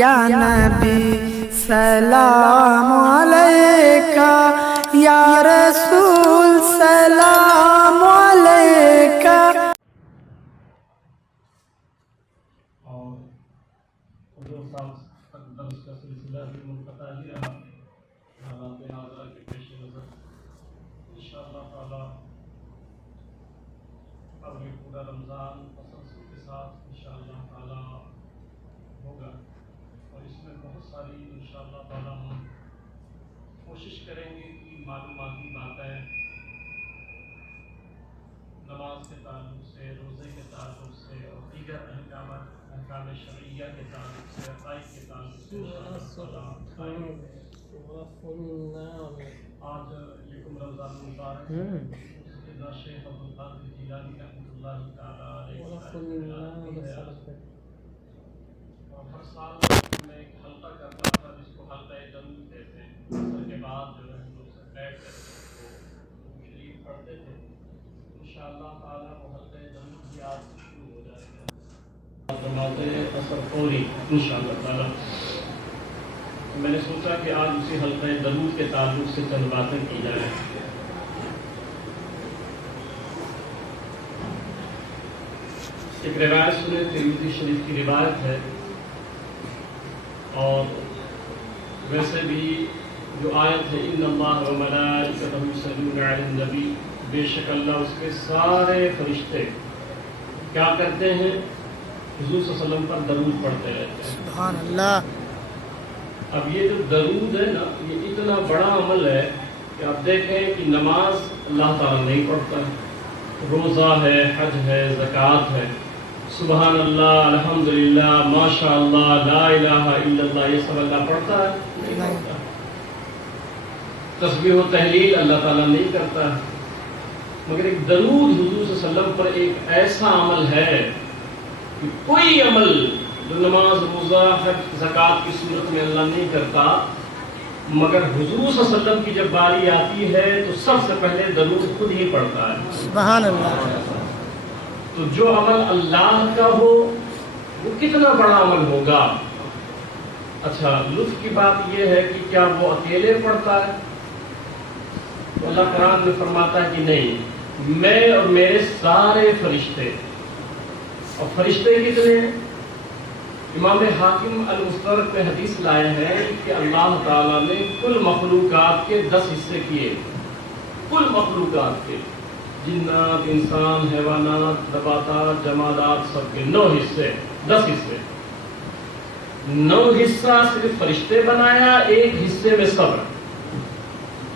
یا نبی سلام علیکہ، یا رسول سلام علیکہ۔ اور حضور صاحب درس کا سلسلہ بھی منقطع ہی رہا، حالات ناظرہ کے پیش نظر انشاءاللہ تعالی اب یہ پورا رمضان تسلسل کے ساتھ انشاءاللہ تعالی ہوگا، اور اس میں بہت ساری انشاءاللہ تعالی ہم کوشش کریں گے کہ معلوماتی باتیں نماز کے تعلق سے، روزے کے تعلق سے اور دیگر احکام شرعیہ کے تعلق سے، عقائد کے تعلق سے آج یکم رمضان المبارک سیدنا شیخ عبدالقادر جیلانی رحمۃ اللہ تعالی علیہ اور ہر سال میں ایک حلقہ کرتا تھا جس کو حلقہ درود کہتے ہیں، اس کے بعد جو ہے ہم لوگ سے بیٹھ کر وہ شریف پڑھتے تھے۔ انشاءاللہ تعالی وہ حلقہ درود بھی آج سے شروع ہو جائے گا، نماز عصر فوری انشاءاللہ تعالی۔ میں نے سوچا کہ آج اسی حلقہ درود کے تعلق سے چند باتیں کی جائیں۔ ایک روایت سنیں، ترمذی شریف کی روایت ہے، اور ویسے بھی جو آیت ہے ان اللہ و ملائکتہ یصلون علی النبی، بے شک اللہ اس کے سارے فرشتے کیا کرتے ہیں؟ حضور صلی اللہ علیہ وسلم پر درود پڑھتے رہتے ہیں۔ سبحان اللہ۔ اب یہ جو درود ہے نا، یہ اتنا بڑا عمل ہے کہ آپ دیکھیں کہ نماز اللہ تعالیٰ نہیں پڑھتا ہے، روزہ ہے، حج ہے، زکوٰۃ ہے، سبحان اللہ، الحمدللہ، ماشاء اللہ، لا الہ الا اللہ، یہ سب اللہ پڑھتا ہے؟ نہیں پڑھتا۔ تسبیح و تحلیل اللہ تعالیٰ نہیں کرتا ہے، مگر ایک درود حضور صلی اللہ علیہ وسلم پر ایک ایسا عمل ہے کہ کوئی عمل جو نماز، روزہ، حج، زکوٰۃ کی صورت میں اللہ نہیں کرتا، مگر حضور صلی اللہ علیہ وسلم کی جب باری آتی ہے تو سب سے پہلے درود خود ہی پڑھتا ہے۔ سبحان اللہ۔ تو جو عمل اللہ کا ہو وہ کتنا بڑا عمل ہوگا۔ اچھا، لطف کی بات یہ ہے کہ کیا وہ اکیلے پڑھتا ہے؟ تو اللہ قرآن میں فرماتا ہے کہ نہیں، میں اور میرے سارے فرشتے۔ اور فرشتے کتنے ہیں؟ امام حاکم المستدرک میں حدیث لائے ہیں کہ اللہ تعالیٰ نے کل مخلوقات کے 10 حصے کیے، کل مخلوقات کے، جنات، انسان، حیوانات، نباتات، جمادات، سب کے 9 حصے، 10 حصے، 9 حصہ صرف فرشتے بنایا، 1 حصے میں صبر۔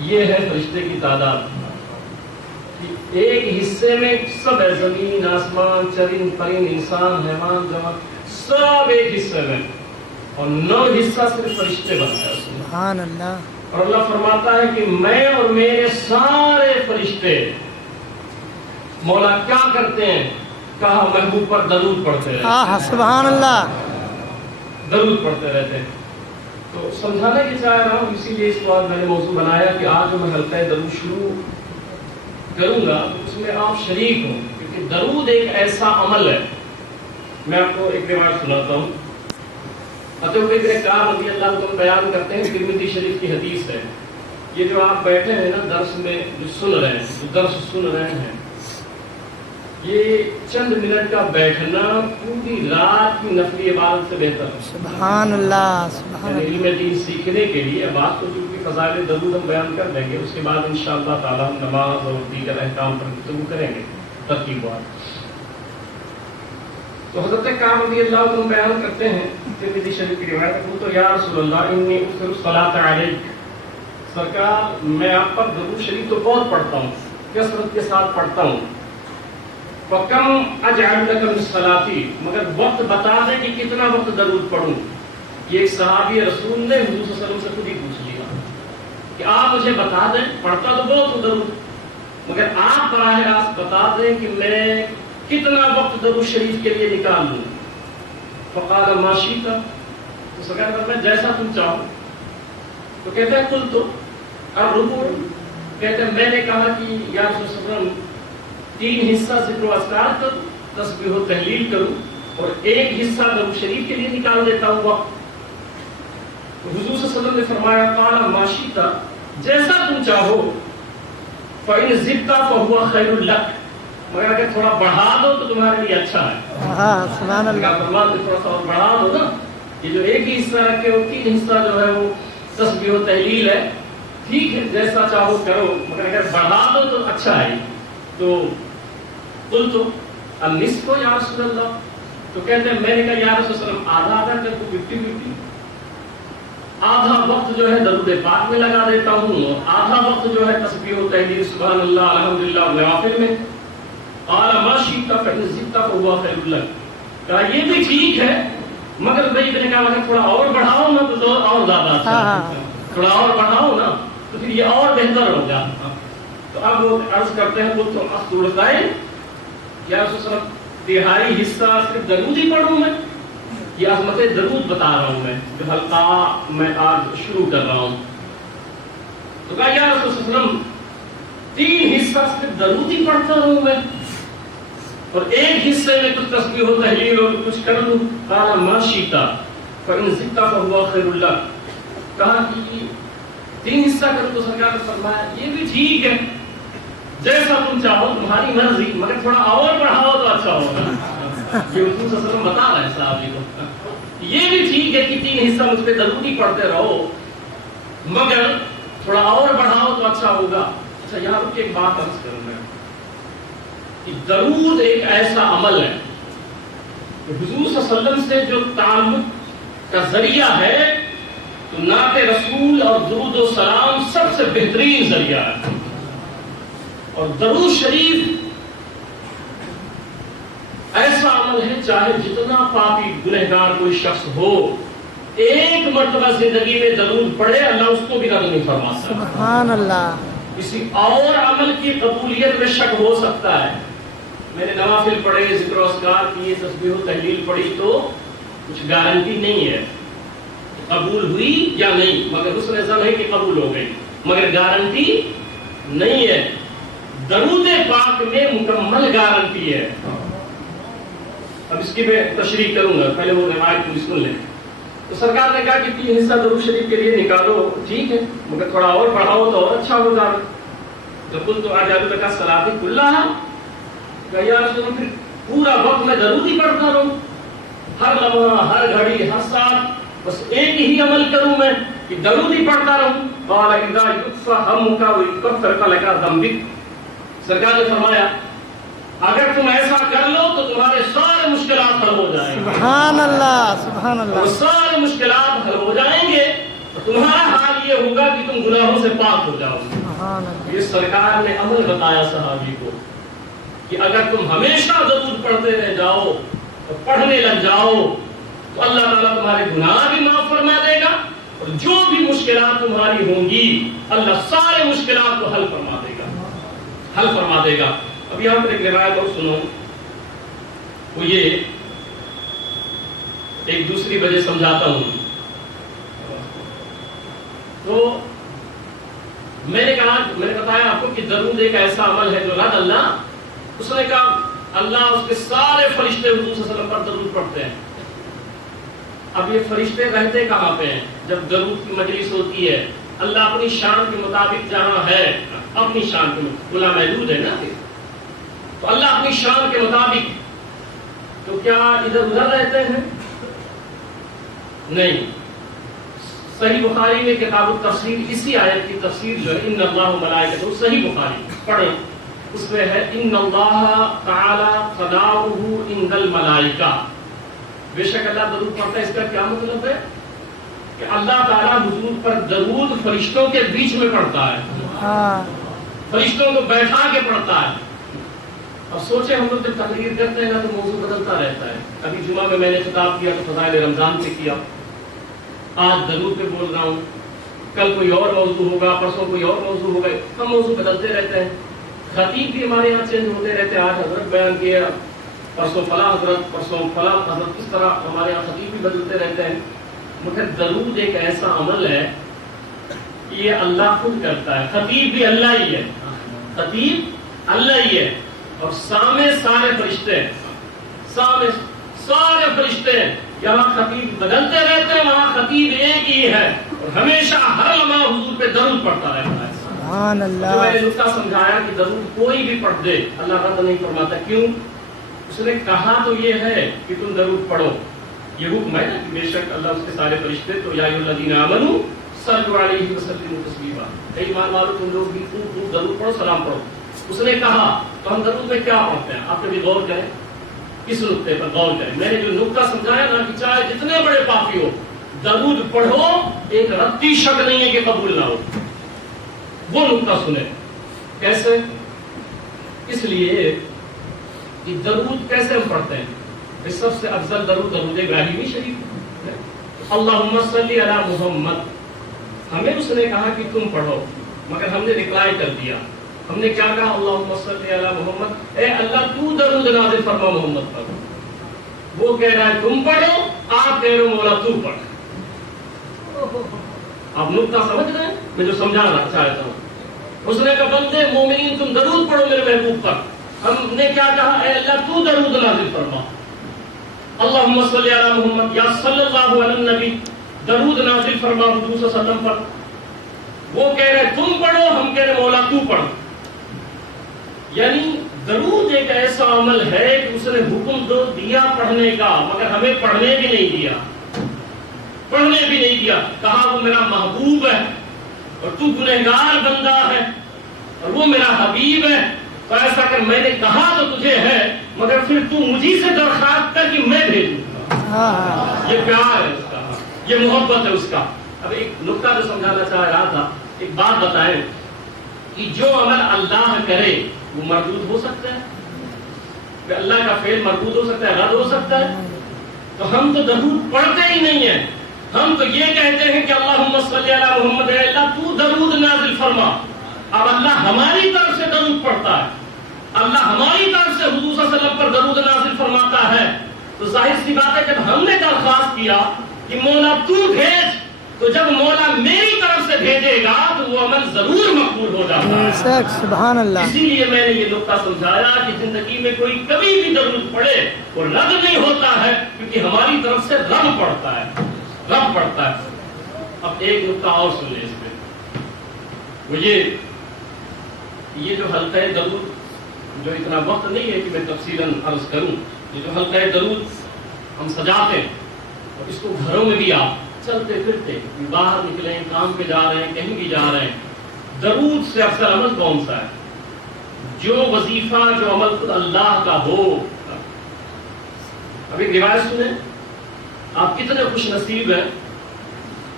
یہ ہے فرشتے کی تعداد، 1 حصے میں سب ہے، زمین، آسمان، چرند پرند، انسان، حیوان، جماد، سب 1 حصے میں، اور 9 حصہ صرف فرشتے بنایا۔ سبحان اللہ۔ اور اللہ فرماتا ہے کہ میں اور میرے سارے فرشتے، مولا کیا کرتے ہیں؟ کہا محبوب پر درود پڑھتے رہتے ہیں۔ سبحان اللہ۔ درود پڑھتے رہتے ہیں۔ تو سمجھانے کی چاہ رہا ہوں، اسی لیے اس کو آج میں نے موضوع بنایا کہ آج جو میں حلقہ درود شروع کروں گا اس میں آپ شریک ہوں، کیونکہ درود ایک ایسا عمل ہے۔ میں آپ کو ایک روایت سناتا ہوں۔ ابو بکر کعب رضی اللہ عنہ بیان کرتے ہیں، ترمذی شریف کی حدیث ہے، یہ جو آپ بیٹھے ہیں نا درس میں، جو سن رہے ہیں، جو درس سن رہے ہیں، یہ چند منٹ کا بیٹھنا پوری رات کی نفلی عبادت سے بہتر ہے۔ سبحان اللہ۔ سبحان علم دین سیکھنے کے لیے بات تو جو کہ فضائل درود ہم بیان کر دیں گے، اس کے بعد انشاءاللہ تعالی ہم نماز اور دیگر احکام پر گفتگو کریں گے ترتیبوار۔ تو حضرت کعب رضی اللہ عنہ بیان کرتے ہیں، ترمذی شریف کی روایت ہے، تو یا رسول اللہ انی اکثر الصلاۃ علیک، سرکار میں آپ پر درود شریف تو بہت پڑھتا ہوں، کثرت کے ساتھ پڑھتا ہوں، فَكَمْ أَجْعَلُ لَكَ مِنْ صَلَاتِي، مگر وقت بتا دیں کہ کتنا وقت درود پڑھوں۔ یہ ایک صحابی رسول نے حضور صلی اللہ علیہ وسلم سے خود ہی پوچھ لیا کہ آپ مجھے بتا دیں، پڑھتا تو بہت ہوں درود، مگر آپ براہ راست بتا دیں کہ میں کتنا وقت درود شریف کے لیے نکال لوں۔ فقال ما شئت، تو سرکار میں جیسا تم چاہو۔ تو کہتے ہیں قلت الرکوع، کہتے ہیں میں نے کہا کہ یا رسول اللہ 3 حصہ ذکر و اذکار کروں، تسبیح و تحلیل کروں، اور 1 حصہ درود شریف کے لیے نکال دیتا ہوں وقت۔ حضور صلی اللہ علیہ وسلم نے فرمایا قال ما شئت، جیسا تم چاہو، فإن زدت فهو خير لك، مگر اگر تھوڑا بڑھا دو تو تمہارے لیے اچھا ہے۔ ہاں سبحان اللہ، فرمان تھوڑا سا اور بڑھا دو نا، یہ جو ایک ہی حصہ رکھے ہو، تین حصہ جو ہے وہ تسبیح و تحلیل ہے، ٹھیک ہے جیسا چاہو کرو، مگر اگر بڑھا دو تو اچھا ہے۔ تو قلت النصف یا رسول اللہ، تو کہتے ہیں میں نے کہا یا رسول اللہ آدھا آدھا کر تو 50-50، آدھا وقت جو ہے درود پاک میں لگا دیتا ہوں اور آدھا وقت جو ہے تسبیح و تحلیل سبحان اللہ الحمدللہ نوافل میں۔ قال ما شئت فإن زدت فهو خير لك، کہا یہ بھی ٹھیک ہے مگر بھائی میں نے کہا اگر تھوڑا اور بڑھاؤ نا تو اور زیادہ اچھا ہے، تھوڑا اور بڑھاؤ نا تو پھر یہ اور بہتر ہوگا۔ تو اب وہ عرض کرتے ہیں وہ تو اصولتائیں یا رسول اللہ تہائی حصہ صرف درود ہی پڑھوں میں، یہ عظمت درود بتا رہا ہوں میں جو حلقہ میں آج شروع کر رہا ہوں۔ تو کہا یا رسول اللہ علیہ وسلم 3 حصہ صرف درود ہی پڑھتا ہوں میں اور ایک حصے میں کچھ تسبیح و تحلیل اور کچھ کر لوں۔ قال ما شئت فإن زدت فهو خير لك، کہا کہ 3 حصہ کروں تو سرکار نے فرمایا یہ بھی ٹھیک ہے جیسا تم چاہو تمہاری مرضی، مگر تھوڑا اور بڑھاؤ تو اچھا ہوگا۔ یہ حضور صلی اللہ علیہ وسلم بتا رہے ہیں صحابی کو یہ بھی ٹھیک ہے کہ 3 حصہ مجھ پہ درود ہی پڑھتے رہو مگر تھوڑا اور بڑھاؤ تو اچھا ہوگا۔ اچھا یہاں رک کے ایک بات عرض کروں میں کہ درود ایک ایسا عمل ہے کہ حضور صلی اللہ علیہ وسلم سے جو تعلق کا ذریعہ ہے تو نعت رسول اور درود و سلام سب سے بہترین ذریعہ ہے، اور درود شریف ایسا عمل ہے چاہے جتنا پاپی گنہگار کوئی شخص ہو ایک مرتبہ زندگی میں درود پڑھے اللہ اس کو بھی رد نہیں فرما سکتا۔ سبحان اللہ، کسی اور عمل کی قبولیت میں شک ہو سکتا ہے، میں نے نوافل پڑھے ذکر و اذکار کیے تسبیح و تحلیل پڑھی تو کچھ گارنٹی نہیں ہے قبول ہوئی یا نہیں، مگر اس نے ایسا نہیں کہ قبول ہو گئی، مگر گارنٹی نہیں ہے۔ درود پاک میں مکمل گارنٹی ہے۔ اب اس کی میں تشریح کروں گا، پہلے وہ روایت کو سن لیں۔ تو سرکار نے کہا کہ 3 حصہ درود شریف کے لیے نکالو، ٹھیک ہے مگر تھوڑا اور بڑھاؤ تو اور اچھا ہوگا۔ تو قلت اجعل لك الصلاة كلها، کہ یا رسول اللہ پھر پورا وقت میں درود ہی پڑھتا رہوں، ہر لمحہ ہر گھڑی ہر ساتھ بس ایک ہی عمل کروں میں کہ درود ہی پڑھتا رہوں۔ قال اذا يكفى همك ويكفر لك ذنبك، سرکار نے فرمایا اگر تم ایسا کر لو تو تمہارے سارے مشکلات حل ہو جائیں گے۔ سبحان اللہ، سبحان اور اللہ، سارے مشکلات حل ہو جائیں گے تو تمہارا حال یہ ہوگا کہ تم گناہوں سے پاک ہو جاؤ گے۔ سبحان اللہ، یہ سرکار نے عمل بتایا صحابی کو کہ اگر تم ہمیشہ درود پڑھتے رہ جاؤ اور پڑھنے لگ جاؤ تو اللہ تعالیٰ تمہارے گناہ بھی معاف فرما دے گا اور جو بھی مشکلات تمہاری ہوں گی اللہ سارے مشکلات کو حل فرما دے گا، حل فرما دے گا۔ اب یہاں پر ایک روایت اور سنو، وہ یہ ایک دوسری وجہ سمجھاتا ہوں۔ تو میں نے کہا، میں نے بتایا آپ کو کہ درود ایک ایسا عمل ہے جو رد اللہ، اس نے کہا اللہ اس کے سارے فرشتے حضور صلی اللہ علیہ وسلم پر درود پڑھتے ہیں۔ اب یہ فرشتے رہتے کہاں پہ ہیں؟ جب درود کی مجلس ہوتی ہے اللہ اپنی شان کے مطابق جہاں ہے، اپنی شان کے مطابق غلام محدود ہے نا، تو اللہ اپنی شان کے مطابق تو کیا ادھر ادھر رہتے ہیں؟ نہیں۔ صحیح بخاری میں کتاب التفسیر اسی آیت کی تفسیر جو ہے ان اللہ ملائکۃ، صحیح بخاری پڑھیں، اس میں ہے ان اللہ تعالی قضاؤہ عند الملائکہ، بے شک اللہ درود پڑھتا ہے۔ اس کا کیا مطلب ہے؟ کہ اللہ تعالیٰ حضور پر درود فرشتوں کے بیچ میں پڑھتا ہے، ہاں، فرشتوں کو بیٹھا کے پڑھتا ہے۔ اب سوچیں ہم لوگ جب تقریر کرتے ہیں نا تو موضوع بدلتا رہتا ہے، ابھی جمعہ میں نے خطاب کیا تو فضائل رمضان پہ کیا، آج درود پہ بول رہا ہوں، کل کوئی اور موضوع ہوگا، پرسوں کوئی اور موضوع ہوگا، ہم موضوع بدلتے رہتے ہیں۔ خطیب بھی ہمارے یہاں چینج ہوتے رہتے ہیں، آج حضرت بیان کیا، پرسوں فلاں حضرت، پرسوں فلاں حضرت، اس طرح ہمارے یہاں خطیب بھی بدلتے رہتے ہیں۔ مگر درود ایک ایسا عمل ہے کہ یہ اللہ خود کرتا ہے، خطیب بھی اللہ ہی ہے، خطیب اللہ ہی ہے، اور سامنے سارے فرشتے ہیں، سامنے سارے فرشتے ہیں، یہاں خطیب بدلتے رہتے ہیں، وہاں خطیب ایک ہی ہے اور ہمیشہ ہر لمحہ حضور پہ درود پڑھتا رہتا ہے۔ سبحان جو اللہ، میں نے نقطہ سمجھایا کہ درود کوئی بھی پڑھ دے اللہ رد نہیں فرماتا، کیوں؟ اس نے کہا تو یہ ہے کہ تم درود پڑھو، یہ حکم ہے نا کہ بے شک اللہ اس کے سارے فرشتے تو یا ایھا الذین آمنوا صلوا علیہ وسلموا تسلیما، اے ایمان والو تم لوگ بھی خوب درود پڑھو، سلام پڑھو۔ اس نے کہا تو ہم درود میں کیا پڑھتے ہیں؟ آپ کبھی غور کریں، اس نقطے پر غور کریں۔ میں نے جو نقطہ سمجھایا نا کہ چاہے جتنے بڑے پاپی ہو درود پڑھو، ایک رتی شک نہیں ہے کہ قبول نہ ہو۔ وہ نقطہ سنیں کیسے؟ اس لیے کہ درود کیسے ہم پڑھتے ہیں؟ سب سے افضل درود درود ابراہیمی شریف ہے، اللہم صلی علی محمد۔ ہمیں اس نے کہا کہ تم پڑھو، مگر ہم نے ریپلائی کر دیا، ہم نے کیا کہا؟ اللہم صلی علی محمد، اے اللہ تو درود نازل فرما محمد پر۔ وہ کہہ رہا ہے تم پڑھو، آپ کہہ رہے ہو مولا تو پڑھ۔ آپ نقطہ سمجھ رہے ہیں میں جو سمجھانا چاہتا ہوں؟ اس نے کہا بندے مومنین تم درود پڑھو میرے محبوب پر۔ ہم نے کیا کہا؟ اے اللہ تو درود نازل فرما، اللہم صلی علی محمد، یا صلی اللہ علی النبی، درود نازل فرما حضور صلی اللہ علیہ وسلم پر۔ وہ کہہ رہے تم پڑھو، ہم کہہ رہے مولا تو پڑھ۔ یعنی درود ایک ایسا عمل ہے کہ اس نے حکم تو دیا پڑھنے کا، مگر ہمیں پڑھنے بھی نہیں دیا، پڑھنے بھی نہیں دیا۔ کہا وہ میرا محبوب ہے اور تو گنہگار بندہ ہے اور وہ میرا حبیب ہے، تو ایسا کر میں نے کہا تو تجھے ہے، مگر پھر تو مجھے سے درخواست کر کہ میں بھیجوں۔ یہ پیار ہے اس کا، یہ محبت ہے اس کا۔ اب ایک نقطہ جو سمجھانا چاہ رہا تھا، ایک بات بتائیں کہ جو عمل اللہ کرے وہ مردود ہو سکتا ہے؟ کہ اللہ کا فعل مردود ہو سکتا ہے، رد ہو سکتا ہے؟ تو ہم تو درود پڑھتے ہی نہیں ہیں، ہم تو یہ کہتے ہیں کہ اللہم صلی علی محمد، اے اللہ تو درود نازل فرما۔ اب اللہ ہماری طرف سے درود پڑھتا ہے، اللہ ہماری طرف سے حضور صلی اللہ علیہ وسلم پر درود نازل فرماتا ہے، تو ظاہر سی بات ہے جب ہم نے درخواست کیا کہ مولا تو بھیج، تو جب مولا میری طرف سے بھیجے گا تو وہ عمل ضرور مقبول ہو جاتا ہے۔ سبحان اللہ۔ اسی لیے میں نے یہ نقطہ سمجھایا کہ زندگی میں کوئی کبھی بھی درود پڑھے وہ رد نہیں ہوتا ہے، کیونکہ ہماری طرف سے رب پڑھتا ہے، رب پڑھتا ہے۔ اب ایک نقطہ اور سن لیں اس پہ، وہ یہ جو حلقہ درود، جو اتنا وقت نہیں ہے کہ میں تفصیلاً عرض کروں، یہ جو حلقہ درود ہم سجاتے ہیں اور اس کو گھروں میں بھی آپ چلتے پھرتے باہر نکلیں، کام پہ جا رہے ہیں، کہیں بھی جا رہے ہیں، درود سے افضل عمل کون سا ہے؟ جو وظیفہ، جو عمل خود اللہ کا ہو۔ اب ایک روایت سنیں، آپ کتنے خوش نصیب ہیں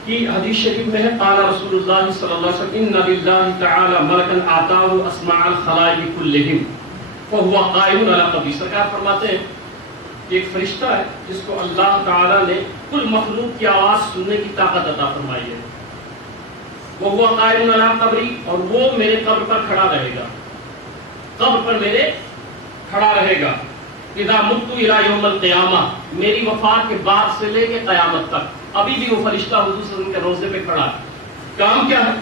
کہ حدیث شریف میں ہے قال رسول اللہ صلی اللہ علیہ وسلم ان للہ تعالی ملکا آتاہ اسماع الخلائق کلہم فہو قائم علی قبری۔ سرکار فرماتے ہیں کہ ایک فرشتہ ہے جس کو اللہ تعالی نے کل مخلوق کی آواز سننے کی طاقت عطا فرمائی ہے، وہو قائم علی قبری، اور وہ میرے قبر پر کھڑا رہے گا، قبر پر میرے کھڑا رہے گا، اذا مت الی یوم القیامہ، میری وفات کے بعد سے لے کے قیامت تک ابھی بھی وہ فرشتہ حضور صلی اللہ علیہ وسلم کے روضے پہ کھڑا ہے۔ کام کیا ہے؟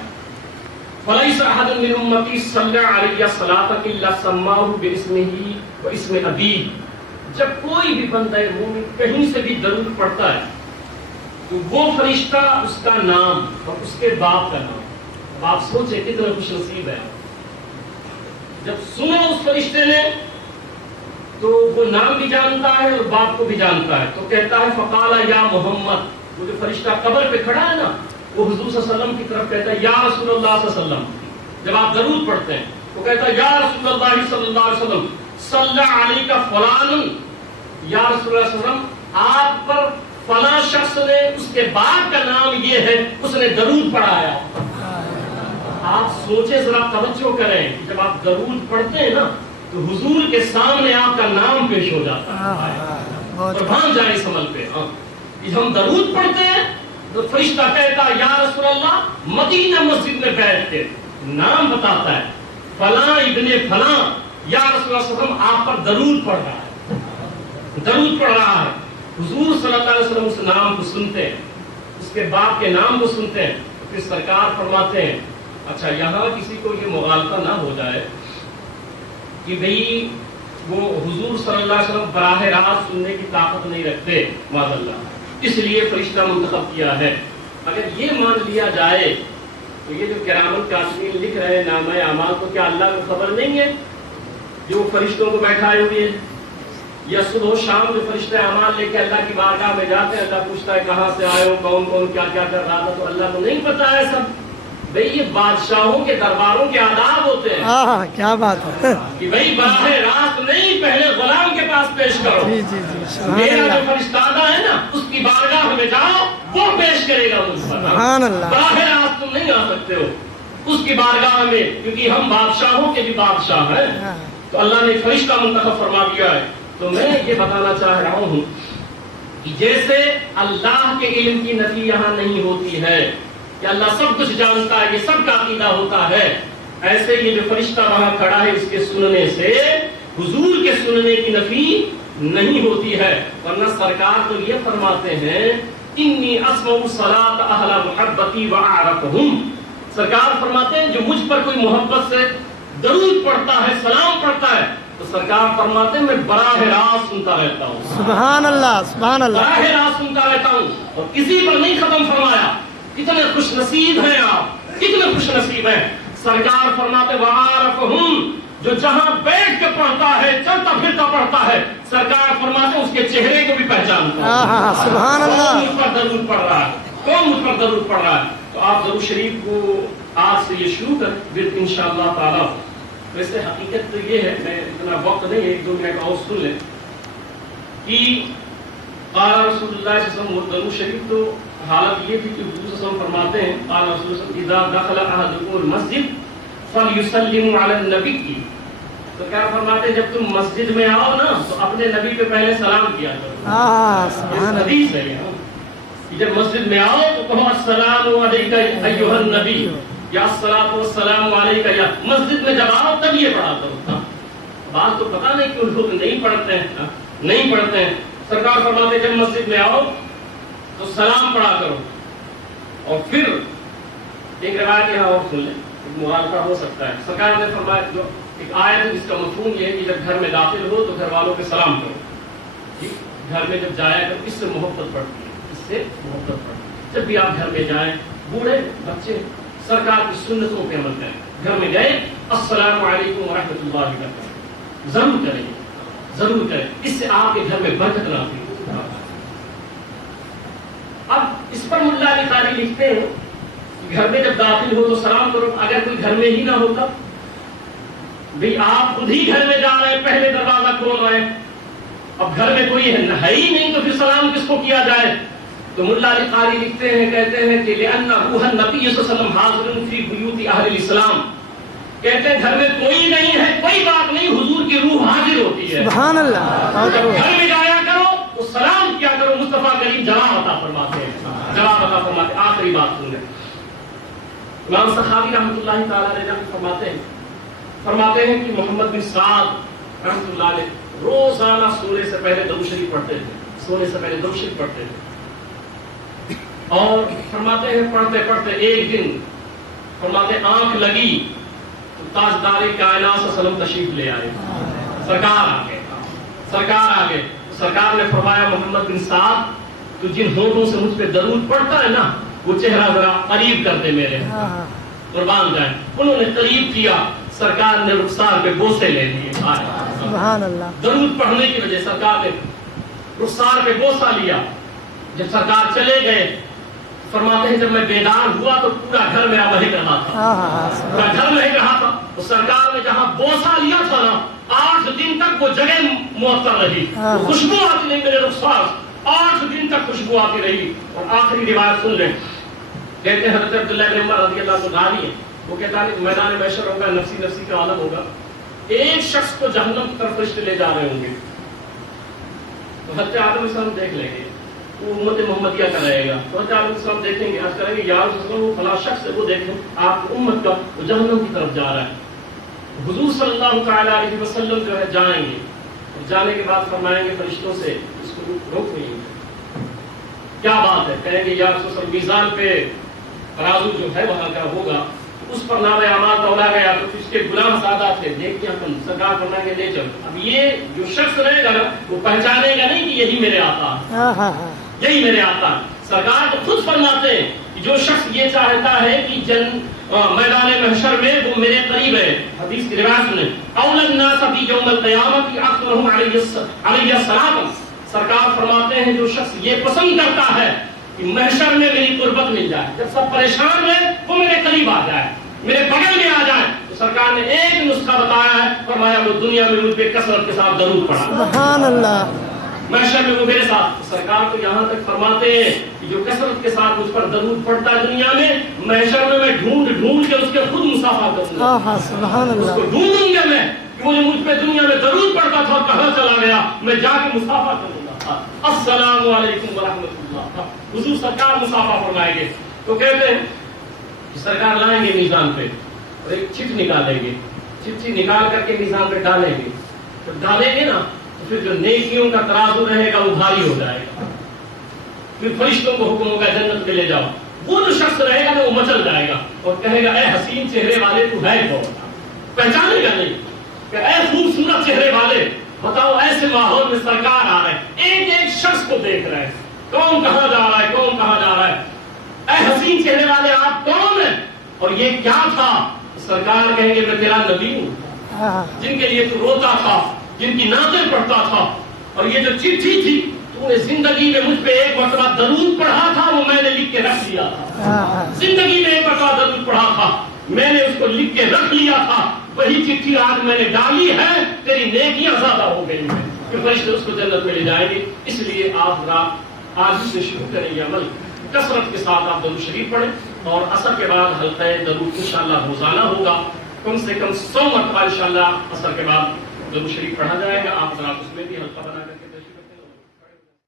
فلیس احد من امتی صلی علیہ الصلاۃ الا سماہ باسمہ واسم ابیہ۔ جب کوئی بھی بندہ مومن کہیں سے بھی درود پڑھتا ہے تو وہ فرشتہ اس کا نام اور اس کے باپ کا نام، اب آپ سوچیں کتنا خوش نصیب ہے۔ جب سنا اس فرشتے نے تو وہ نام بھی جانتا ہے اور باپ کو بھی جانتا ہے، تو کہتا ہے فقال یا محمد، وہ جو فرشتہ قبر پہ کھڑا ہے نا، وہ حضور صلی اللہ علیہ وسلم کی طرف کہتا ہے یا رسول اللہ صلی اللہ علیہ وسلم۔ جب آپ درود پڑھتے ہیں وہ کہتا ہے یا رسول اللہ صلی اللہ علیہ وسلم صلی علیک فلان، یا رسول اللہ صلی اللہ علیہ وسلم آپ پر فلاں شخص نے، اس کے باپ کا نام یہ ہے، اس نے درود پڑھایا۔ آپ سوچیں ذرا، توجہ کریں، جب آپ درود پڑھتے ہیں نا تو حضور کے سامنے آپ کا نام پیش ہو جاتا ہے، قربان جائیں اس عمل پہ۔ ہم درود پڑھتے ہیں تو فرشتہ کہتا ہے یا رسول اللہ، مدینہ مسجد میں بیٹھ کے نام بتاتا ہے فلاں ابن فلاں، یا رسول اللہ صلی اللہ علیہ وسلم آپ پر درود پڑھ رہا ہے، درود پڑھ رہا ہے۔ حضور صلی اللہ علیہ وسلم اس نام کو سنتے ہیں، اس کے باپ کے نام کو سنتے ہیں، پھر سرکار فرماتے ہیں اچھا یہاں کسی کو یہ مغالطہ نہ ہو جائے کہ بھئی وہ حضور صلی اللہ علیہ وسلم براہ راست سننے کی طاقت نہیں رکھتے، معاذ اللہ، اس لیے فرشتہ منتخب کیا ہے۔ اگر یہ مان لیا جائے تو یہ جو کرام الکاتبین لکھ رہے ہیں نامہ اعمال کو، کیا اللہ کو خبر نہیں ہے جو فرشتوں کو بیٹھائے ہوئے ہیں؟ یا صبح و شام جو فرشتے اعمال لے کے اللہ کی بارگاہ میں جاتے ہیں، اللہ پوچھتا ہے کہاں سے آئے ہو، کون کون کیا کیا کر رہا تھا، تو اللہ کو نہیں پتا ہے سب؟ بھئی یہ بادشاہوں کے درباروں کے آداب ہوتے ہیں ہاں کیا بات ہے، کہ بھئی براہ راست نہیں، پہلے غلام کے پاس پیش کرو۔ جی جی جی سبحان میرا جو اللہ فرشتادہ ہے نا، اس کی بارگاہ میں جاؤ، وہ پیش کرے گا مجھ پر۔ سبحان اللہ براہ راست تم نہیں آ سکتے ہو اس کی بارگاہ میں، کیونکہ ہم بادشاہوں کے بھی بادشاہ ہیں۔ ہاں، تو اللہ نے فرشتہ منتخب فرما دیا ہے۔ تو میں یہ بتانا چاہ رہا ہوں کہ جیسے اللہ کے علم کی نفی یہاں نہیں ہوتی ہے کہ اللہ سب کچھ جانتا ہے، یہ سب کا عقیدہ ہوتا ہے، ایسے یہ جو فرشتہ وہاں کھڑا ہے اس کے سننے سے حضور کے سننے کی نفی نہیں ہوتی ہے۔ ورنہ سرکار تو یہ فرماتے ہیں انی اسمع الصلاۃ اہل محبتی واعرفہم، سرکار فرماتے ہیں جو مجھ پر کوئی محبت سے درود پڑھتا ہے، سلام پڑھتا ہے، تو سرکار فرماتے ہیں میں براہ راست سنتا رہتا ہوں، سبحان اللہ سبحان اللہ، براہ راست سنتا رہتا ہوں، اور کسی پر نہیں ختم فرمایا۔ کتنے خوش نصیب ہیں آپ، کتنے خوش نصیب ہیں۔ سرکار فرماتے وعارفہم، جو جہاں بیٹھ کے پڑھتا ہے، چلتا پھرتا پڑھتا ہے، سرکار فرماتے ہیں اس کے چہرے کو بھی پہچانتا ہے۔ ہاں ہاں سبحان اللہ، کون مجھ پر درود پڑھ رہا ہے، کون مجھ پر درود پڑھ رہا ہے۔ تو آپ درود شریف کو آج سے یہ شروع کر پھر انشاءاللہ تعالی۔ ویسے حقیقت تو یہ ہے، میں اتنا وقت نہیں، ایک دو منٹ اور سن لیں کہ قال رسول اللہ صلی اللہ علیہ وسلم، درود شریف تو حالت یہ تھی کہ حضور صلی اللہ علیہ وسلم فرماتے ہیں قال رسول اللہ صلی اللہ علیہ وسلم اذا دخل احدکم المسجد فلیسلم علی النبی، تو کیا فرماتے ہیں جب تم مسجد میں آؤ نا تو اپنے نبی پہ پہلے سلام کیا کرو۔ ہاں سبحان اللہ، حدیث ہے یہ کہ جب مسجد میں آؤ تو کہو السلام علیکہ ایھا النبی یا الصلاۃ والسلام علیکہ، یا مسجد میں جب آؤ تب یہ پڑھا کرو۔ بات تو پتہ نہیں کیوں لوگ نہیں پڑھتے ہیں، نہیں پڑھتے ہیں۔ سرکار فرماتے جب مسجد میں آؤ تو سلام پڑھا کرو، اور پھر ایک روایت یہاں اور سن لیں، مغالطہ ہو سکتا ہے۔ سرکار نے فرمایا جو ایک آیت ہے جس کا مفہوم یہ ہے کہ جب گھر میں داخل ہو تو گھر والوں پہ سلام کرو، گھر میں جب جایا کرو، اس سے محبت بڑھتی ہے، اس سے محبت بڑھتی ہے۔ جب بھی آپ گھر میں جائیں، بوڑھے بچے سرکار کی سنتوں پہ عمل کریں، گھر میں گئے السلام علیکم ورحمۃ اللہ وبرکاتہ ضرور کریں، ضرور کریں، اس سے آپ کے گھر میں برکت لاتی ہے۔ اب اس پر ملا علی قاری لکھتے ہیں کہ گھر میں جب داخل ہو تو سلام کرو، اگر کوئی گھر میں ہی نہ ہوتا، بھئی آپ خود ہی گھر میں جا رہے ہیں، پہلے دروازہ کھول رہے ہیں، اب گھر میں کوئی ہے ہی نہیں تو پھر سلام کس کو کیا جائے؟ تو ملا علی قاری لکھتے ہیں، کہتے ہیں کہ لأن روح النبی صلی اللہ علیہ وسلم حاضر فی بیوت اہل الاسلام، کہتے ہیں گھر میں کوئی نہیں ہے، کوئی بات نہیں، حضور کی روح حاضر ہوتی ہے۔ سبحان اللہ، جب گھر میں جایا کرو تو سلام کیا کرو، مصطفیٰ کریم جواب عطا فرماتے ہیں، جواب عطا فرماتے ہیں۔ آخری بات سن لیں، امام سخاوی رحمۃ اللہ تعالی علیہ فرماتے ہیں کہ محمد بن سعد رحمۃ اللہ علیہ روزانہ سونے سے پہلے درود شریف پڑھتے تھے، سونے سے پہلے درود شریف پڑھتے تھے، اور فرماتے ہیں پڑھتے پڑھتے ایک دن فرماتے آنکھ لگی تو تاجدار کائنات صلی اللہ علیہ وسلم تشریف لے آئے، سرکار آ گئے، سرکار آ گئے۔ سرکار نے فرمایا محمد بن سعد تو جن ہونٹوں سے مجھ پہ درود پڑتا ہے نا وہ چہرہ ذرا قریب کر دے میرے، قربان جائیں۔ انہوں نے قریب کیا، سرکار نے رخسار پہ بوسے لے لیے، سبحان اللہ، درود پڑھنے کی وجہ سرکار نے رخسار پہ بوسہ لیا۔ جب سرکار چلے گئے فرماتے ہیں جب میں بیدار ہوا تو پورا گھر میرا مہک رہا تھا، پورا گھر مہک رہا تھا۔ تو سرکار نے جہاں بوسہ لیا تھا نا 8 دن تک وہ جگہ معطر رہی، وہ خوشبو آتی نہیں میرے رخسار، 8 دن تک خوشبو آتی رہی۔ اور آخری روایت سن لیں، کہتے ہیں حضرت عبداللہ بن عمر رضی اللہ عنہ، وہ کہتا ہے میدان محشر ہوگا، نفسی نفسی کا عالم ہوگا، ایک شخص کو جہنم کی طرف فرشتے لے جا رہے ہوں گے، تو حضرت آدم علیہ السلام دیکھ لیں گے وہ امت محمدیہ کا رہے گا، تو حضرت آدم علیہ السلام دیکھیں گے، عرض کریں گے یا رسول اللہ وہ فلاں شخص ہے، وہ دیکھیں آپ کی امت کا وہ جہنم کی طرف جا رہا ہے۔ حضور صلی اللہ تعالی علیہ وسلم جو ہے جائیں گے، جانے کے بعد فرمائیں گے فرشتوں سے اس کو روک نہیں، کیا بات ہے؟ کہیں گے یا رسول اللہ میزان پہ ترازو جو ہے وہاں کا ہوگا، اس پر نامہ اعمال تولا گیا تو اس کے گناہ زیادہ تھے، دیکھتے ہیں سرکار فرمائیں گے لے چل۔ اب یہ جو شخص رہے گا نا وہ پہچانے گا نہیں کہ یہی میرے آقا ہے، یہی میرے آقا سرکار تو خود فرماتے ہیں کہ جو شخص یہ چاہتا ہے کہ میدان محشر میں وہ میرے قریب ہے، حدیث کی روایت سنیں، اول الناس فی یوم القیامۃ اکثرهم علی الصلاۃ، سرکار فرماتے ہیں جو شخص یہ پسند کرتا ہے کہ محشر میں میری قربت مل جائے، جب سب پریشان ہیں وہ میرے قریب آ جائے، میرے بغل میں آ جائے، تو سرکار نے ایک نسخہ بتایا ہے، فرمایا وہ دنیا میں مجھ پہ کثرت کے ساتھ درود پڑھا، سبحان اللہ، محشر میں وہ میرے ساتھ، سرکار تو یہاں تک فرماتے ہیں کہ جو کثرت کے ساتھ مجھ پر درود پڑتا ہے دنیا میں، محشر میں ڈھونڈ کے اس کے خود مسافہ کروں گا، ہاں سبحان اس کو اللہ، ڈھونڈوں گا میں کہ وہ جو مجھ پہ دنیا میں درود پڑتا تھا کہاں چلا گیا، میں جا کے مسافہ کروں گا، السلام علیکم ورحمۃ اللہ، حضور سرکار مسافہ فرمائیں گے، تو کہتے ہیں کہ سرکار لائیں گے میزان پہ اور ایک چٹ نکالیں گے، چٹھی نکال کر کے میزان پہ ڈالیں گے، تو ڈالیں گے نا تو پھر جو نیکیوں کا ترازو رہے گا وہ بھاری ہو جائے گا، پھر فرشتوں کو حکم ہوگا جنت میں لے جاؤ، وہ جو شخص رہے گا نا وہ مچل جائے گا اور کہے گا اے حسین چہرے والے تو ہے کون، پہچانے گا نہیں کہ اے خوبصورت چہرے والے بتاؤ، ایسے ماحول میں سرکار آ رہے ہیں، ایک ایک شخص کو دیکھ رہے ہیں، کون کہاں جا رہا ہے، کون کہاں جا رہا ہے، اے حسین چہرے والے آپ کون ہیں اور یہ کیا تھا، سرکار کہیں گے میں تیرا نبی ہوں جن کے لیے تو روتا تھا، جن کی نعتیں پڑھتا تھا، اور یہ جو چٹھی تھی تو نے زندگی میں مجھ پہ ایک مرتبہ درود پڑھا تھا، وہ میں نے لکھ کے رکھ لیا تھا، زندگی میں ایک مرتبہ درود پڑھا تھا میں نے اس کو لکھ کے رکھ لیا تھا، وہی چٹھی آج میں نے ڈالی ہے، تیری نیکیاں زیادہ ہو گئی ہیں، کہ فرشتے اس کو جنت میں لے جائیں گے، اس لیے آپ رات آج سے شروع کریں یہ عمل، کثرت کے ساتھ آپ درود شریف پڑھیں، اور عصر کے بعد حلقہ درود انشاءاللہ روزانہ ہوگا، کم سے کم 100 مرتبہ انشاءاللہ عصر کے بعد درود شریف پڑھا جائے گا، آپ ذرا اس میں بھی حلقہ بنا کر